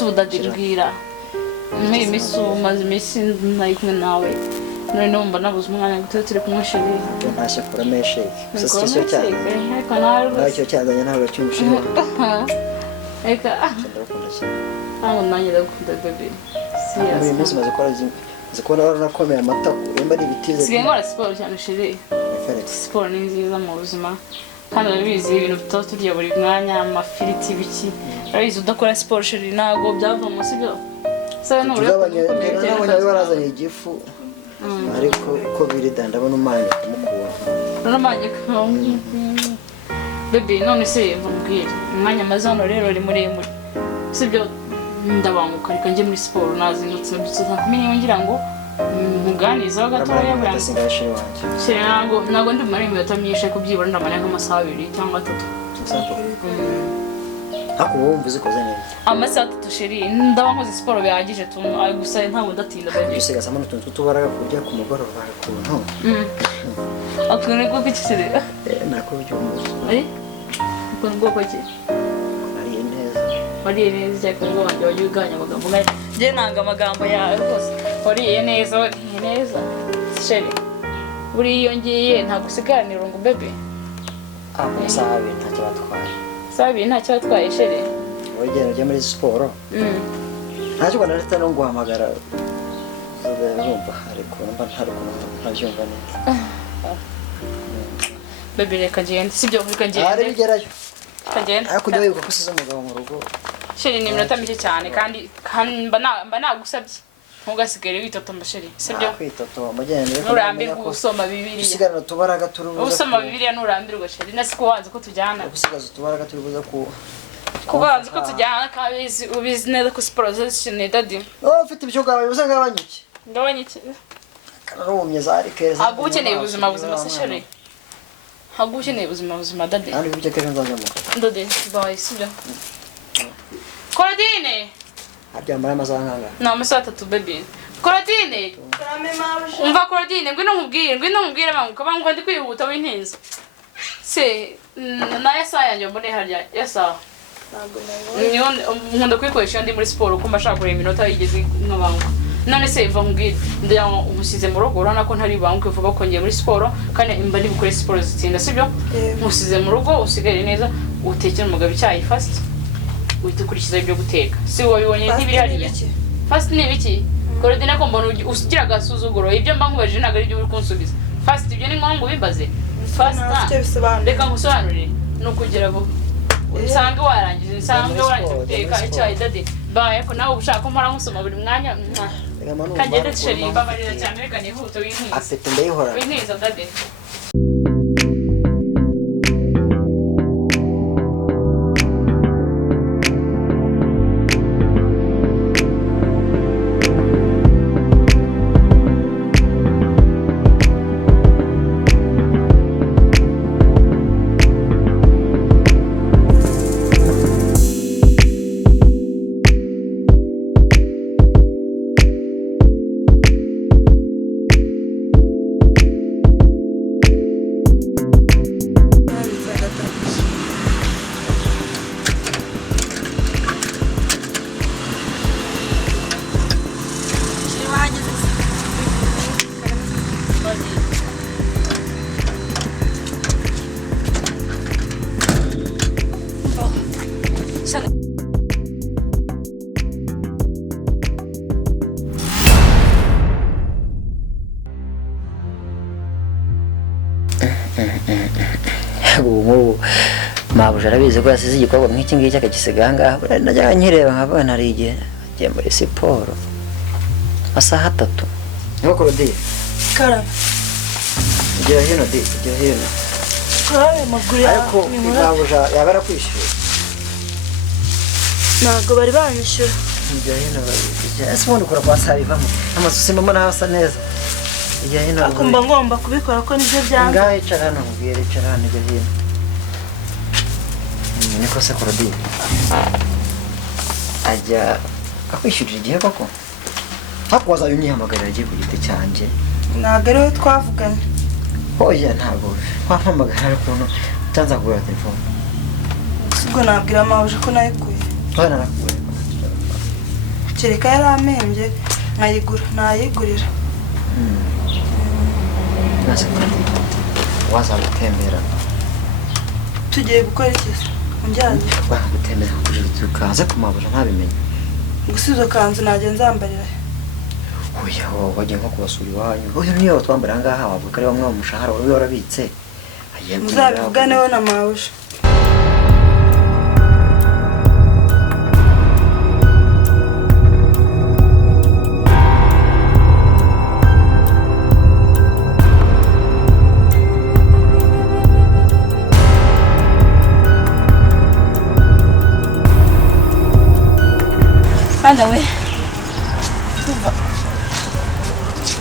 sudadirgira Mimisu maze imisi nayo kumwe nawe none numva nabuze umwanya gute turi kumwishiri ntashye kurameshe gusa cyo cyane ntacyo cyazanye ntabwo cyumushiri eka ntabwo nanjye ndakunda baby muri imisi maze gukora zikora nakomeye amata uremba n'ibitize sigaye nkora siporo cyane shiri siporo ni nziza mu buzima kandi urabizi ibintu bitatu turya buri mwanya amafiriti biki urabizi udakora siporo shiri ntabwo byavamo sibyo sasa n'abanya barazanye igifu ariko uko biri ndabona umwanya kumukura n'umwanya baby none se mvubwire umwanya maze hano rero uri muremure sibyo ndabanguka reka njye muri siporo nazindutse kumenya ngira ngo muganizaho gatoya ntabwo ndi mumara iminota myinshi ariko byibura ndamara nk'amasaha 2 cyangwa 3 ako wumva uzikoze neza amasaha 3 sheri ndaba nkoze siporo bihagije gusa ntabwo ndatinda baby usigaza mu tuntu tubaraga kurya ku mugoroba kuntu akone ko kicire nako byumva ukon bwo ko ki wariye neza cyangwa ngo wanjye wajuganya amagambo ngaye je nanga amagambo yawe rwose wariye neza sheri buri iyo ngiye nta gusigaranira ngo baby sabi ntacyo batwaye sabi ntacyo batwaye sheri ujye muri siporo ntacyo bana leta no guhamagara urumva ariko mba ntabyumva neza baby reka genda sibyo reka genda ari bigerayo kagenda ariko njye yuko kusiza umugabo mu rugo sheri ni minota mike cyane kandi mba nagusabye ntugasigare witotomba sheri sibyo kwitotomba mugende nurambirwa gusoma bibiliya usigarana tubaraga turubuza usoma bibiliya nurambirwa sheri nasiko wanze ko tujyana usigaza tubaraga turubuza kubanza ko tujyana kabizi ubizi neza ko siporo zishine dadi ufite ibyo gawe uza ngabanyiki karumye zari keza agukeneye ubuzima se sheri hagukeneye ubuzima dadi kandi ibyo keza nzajyamo dadi bye sibyo Claudine abyamara amasaha nkanga na amasaha 3 baby Claudine umva Claudine ngwino nkubwire banguka ndi kwihuta wintinza se na yasa yanjye mbone harya yasa nkunda kwikoresha ndi muri siporo ko mbashaka kureba iminota yigeze nk'abanguka none se mva nkubwire ndya umusize mu rugo urana ko ntari banguke vuba ko ngiye muri siporo kandi imba ndi gukora siporo zitsinda sibyo musize mu rugo usigare neza utekere umugabo icyayi fast witukurikiza ibyo guteka si wabibonye ntibiri hariya fast ni biki Claudine ko mbona ugira gasuzuguro ibyo mba nkubajije ntago ari byo uri kunsubiza fast ibyo ni ngombwa bimbaze fast reka ngusobanurire no kugira ngo usange warangije guteka icyayi dade baye ko nawe ushaka ko mpora nkusoma buri mwanya kagende sheri babarira cyane reka nihute wintiza afite ndayihora wintiza dade mabuja arabizi ko yasize igikorwa nk'iki ngiki akagisiga ahangaha najyaga nkireba nkabona hari igihe agiye muri siporo amasaha 3 niho Claudine karaba igihe hino karabe maguru ariko mabuja yaba arakwishyura ntabwo bari banyishyura igihe hino ese ubundi ukora kwa saa bivamo amasusi mbamo naho asa neza igihe hino ariko mba ngomba kubikora ko nibyo byanze ngaho icara hano nkubwire icara hano igihe hino niko se Claudine ajya akwishyurira igihe koko hakubaza yunyihamagara agiye ku giti cyanjye ntabwo ari we twavuganye oya ntabwo wampamagara ukuntu utanza kugura telefone ubwo nabwira amahuje ko nayikuye bana nakugura kereka yaramembye nkayigura nayigurira maze waza gutembera tugiye gukora iki unjyanye gutembera tukaza kumabura ntabimenye gusa izo kanzu najya nzambarira oya wagiye nko kubasura iwanyu uyu niyo twambara ngaha wavuga ari bamwe mu mushahara wawe warabitse muzabivuganeho na mawusha Bana we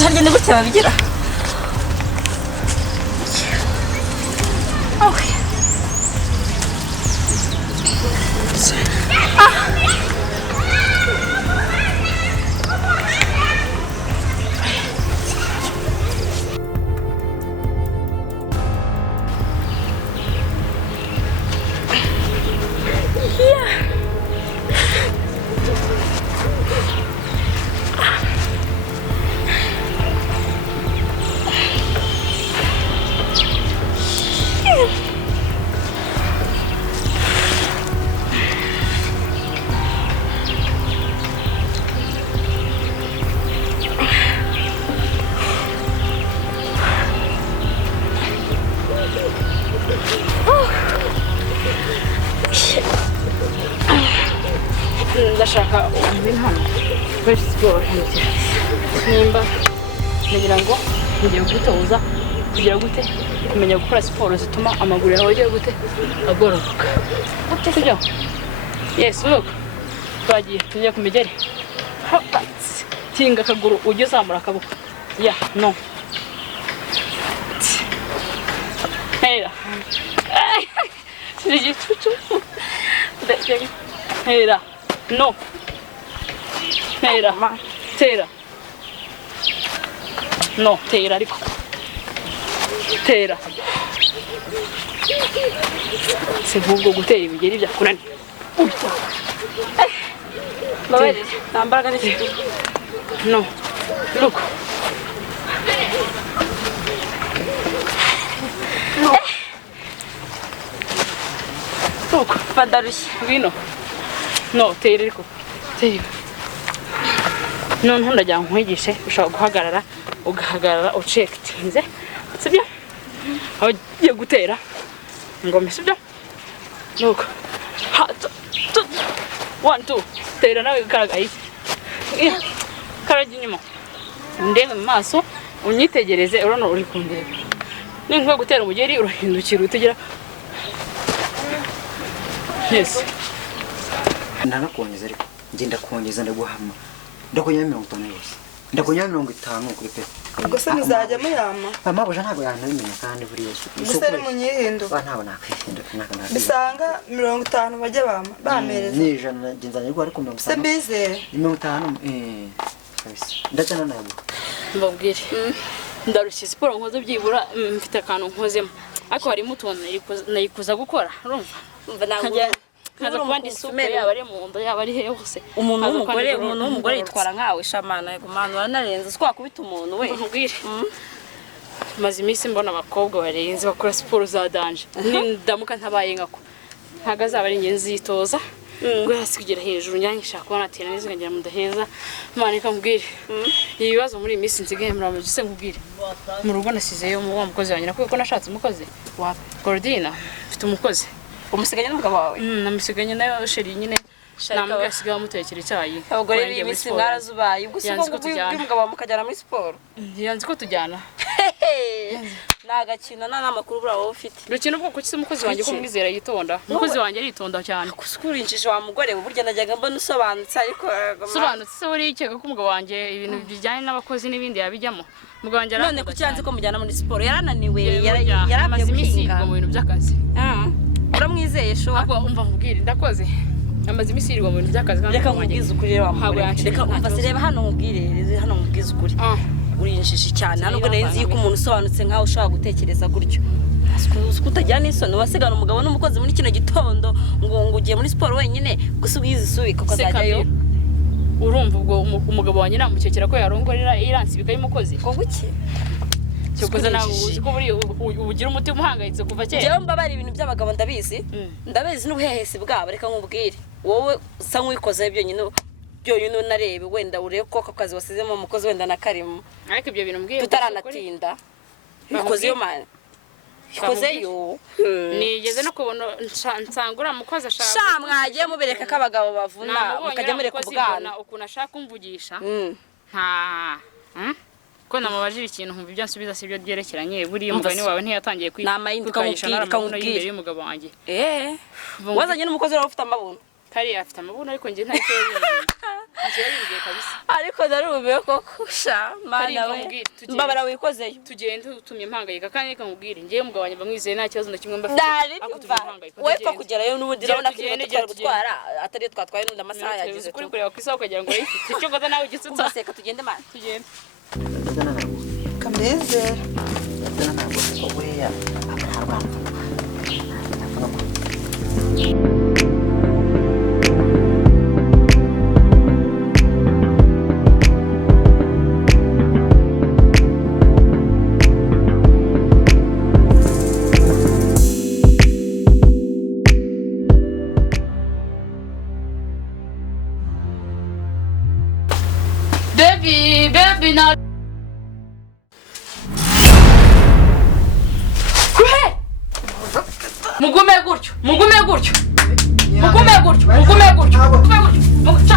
Zagenda gute babigira ndashaka ibintu hano kuri siporo nimba ngira ngo ngiye gutoza kugira gute kumenya gukora siporo zituma amaguru yawe agiye gute agororoka sibyo yes look twagiye tujya ku migeri tinga akaguru ujye uzamura akaboko ya no hera sije chuchu hera no tera tera no tera ariko tera sivubwo gutera ibigeri byakunani Babere nambaraga n'iki no look look Bandarushye vino no tera ariko tera none ndajya nkwigishe ushaka guhagarara ugahagarara ucekitinze sibyo aho giye gutera ngome sibyo nuko ha 1 2 tera nawe karagaye karajya inyuma ndebe mu maso unyitegereze urano uri kundeba ninkwe gutera umugeri urahindukira utegera yes ndanakuongeza ariko ngenda kuongeza ndaguhama ndakunya 50 yose ndakunya 50 kuri pe ubwo se muzajya muyama amabuja ntago yanabimenya kandi buri yose gusa ari munyihindo ntabwo nakwihinda bisanga 50 bajya bama bamereza ni ijana ngenzanye rwo ariko 50 se bizere 50 ndacana nayo mbabwire ndarushye siporo nkoze byibura mfite akantu nkozemo ariko harimo utuntu nayikuza gukora urumva kaza kubandi supe yaba ari mu ndo yaba ari he hose umuntu w'umugore yitwara nkawe shamana yegumana wanarenze twakubita umuntu we nkubwire maze iminsi mbona abakobwa barenze bakora siporo za danje ndamuka ntabaye nkako ntago azaba ari ingenzi yitoza ngo hasi kugera hejuru nyanyisha kubona atera neza ngera mu ndaheza Imana ikambwire ibibazo muri iminsi nsigaye muramu gise nkubwire mu rugo nasizeyo mu mukozi wanjye nakuye ko nashatse umukozi wa Gordina mfite umukozi umusiganye n'umugabo wawe namusiganye nayo sheri nyine nambwa sigaye mutekera icyayi abagore b'imisi mwarazubaye ubwo se ubwo bw'umugabo wawe mukajyana muri siporo yanzi ko tujyana nagakina nta namakuru bura wowe ufite rukino bwo kuki umukozi wanjye ko mwizera yitonda umukozi wanjye aritonda cyane kusukurinjije wa mugore burya najyaga mbona usobanutse ariko sobanutse se buri ikeka ko umugabo wanjye ibintu bijyanye n'abakozi n'ibindi yabijyamo umugabo wanjye none kuki yanze ko mujyana muri siporo yarananiwe yaramaze iminsi yirirwa mu bintu by'akazi uramwizeye sho ahubwo umva nkubwire ndakoze amaze iminsi yirirwa mu bintu by'akazi reka nkubwize ukuri wa mugore reka umva sireba hano nkubwire hano nkubwize ukuri urinjije cyane hano ngo nzi yuko umuntu usobanutse nkaho ushobora gutekereza gutyo kutajyana n'isoni wasigana umugabo n'umukozi muri kino gitondo ngo ugiye muri siporo wenyine gusa ubwize isubika ukazajyayo urumva ubwo umugabo wanjye namukekera ko yarongorera iransi bikayimukozi ngo iki cyokoze nawe uzi ko buri ubugira umutima uhangayitse kuva kera jewe mbabari ibintu by'abagabo ndabizi n'ubuhehesi bwabo reka nkubwire wowe usa nk'uyikoze byonyine unarebe wenda urebe ko akazi wasizemo umukozi wenda na karimo ariko ibyo bintu mbwiye tutaranatinda ikoze yo mane ikoze yo nigeze no kubona nsangura mukozi ashaka sha mwagiye mubereka ko abagabo bavuna mukajya mureka ubwana ukuntu ashaka kumvugisha nta ko namubajira ikintu nkumva ibyo nsubiza sibyo byerekeranye buri umugani wawe ntiyatangiye kwikanyisha imbere y'umugabo wanjye wazanye n'umukozi wawe ufite amabuno kari afite amabuno ariko njye ntacyo yaribiye kabisa ariko narumiwe koko sha mana we mbabara wikozeyo tugende utumye impangayika kandi reka nkubwire njye umugabo wanjye bamwizeye nta kibazo na kimwe mbafite wepfa kugerayo n'ubundi urabona ko twari gutwara atari twatwaye n'undi amasaha yagize kuri kureba ku isoko kugira ngo urayifite icyo ngoza nawe igitsutsa baseka tugende mana tugende kameze baby now mugume gutyo mugume gutyo mugume gutyo mugume gutyo mugume gutyo